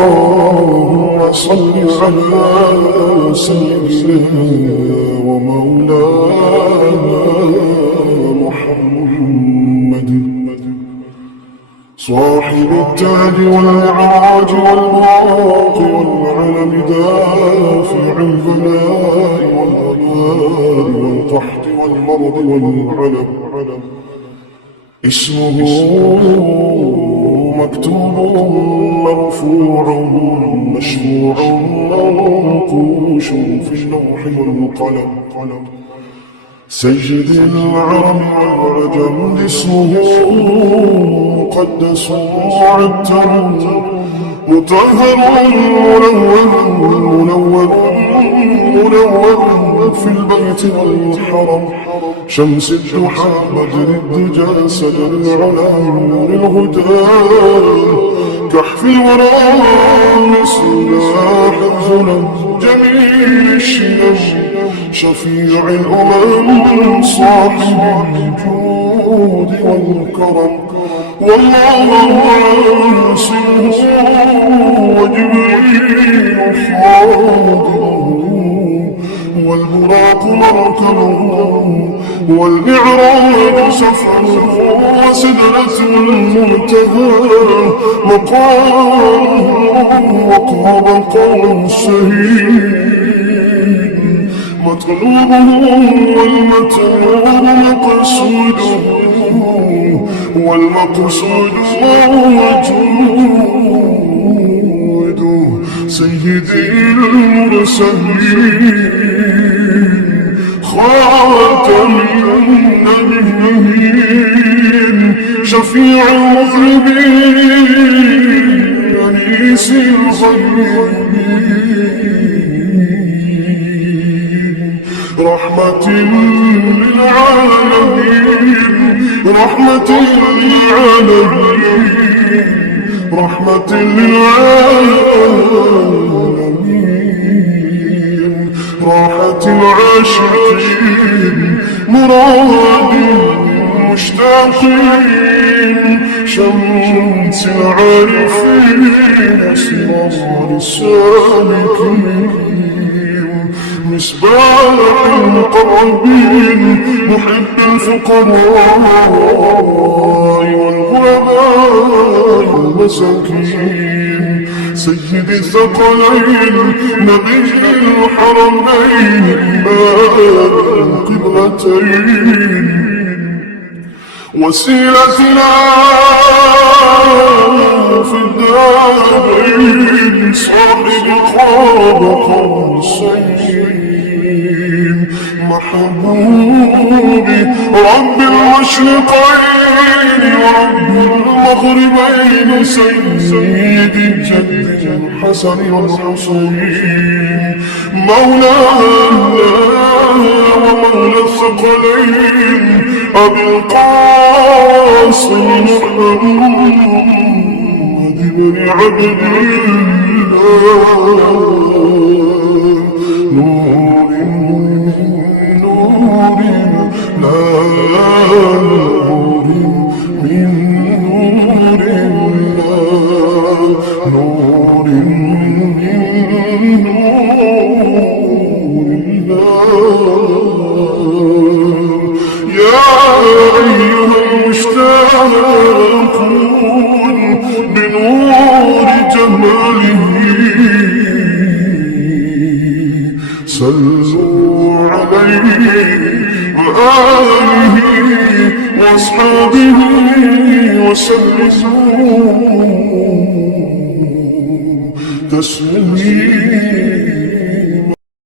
اللهم صل على سيدنا ومولانا محمد صاحب التاج والعراج والبراق والعلم دافع البلاء والغباء والقحط والمرض والعلم اسمه مكتوب مرفوع مشروع منقوش في اللوح والقلم سيد العرب والعجم اسمه مقدس معتر مطهر منور في البيت والحرم شمس الضحى بدر الدجى سدر العلا نور الهدى كحف الورى سلاح الظلم جميل الشيم شفيع الأمم صاحب الجود والكرم والله عاصمه وجبريل خادمه والبراق مركبه والمعراج سفره وسدرة المنتهى مقامه وقاب الشهيد مطلوبه والمطلوب مقصوده والمقصود موجوده سيدي المرسلين خاتم النبيين شفيع المذنبين أنيس الغيبين رحمة للعالمين رحمة للعالمين رحمة للعالمين راحة العاشقين مراد مشتاقين شمس العارفين سرار السالكين مصباح المقربين محب الفقراء والغرباء والمساكين سيد الثقلين نبي الحرمين إمام القبلتين وسيلتنا في الدارين صاحب قاب قوسين محبوبي رب المشرقين ورب المغربين سيد الجد الحسن والحسين مولانا ومولى الثقلين أبي القاسم محمد بن عبد الله نور من نور لا نور من نور الله نور من نور الله يا أيها المشتاقون بنور جماله صلوا عليه وآله وأصحابه وسلموا تسليما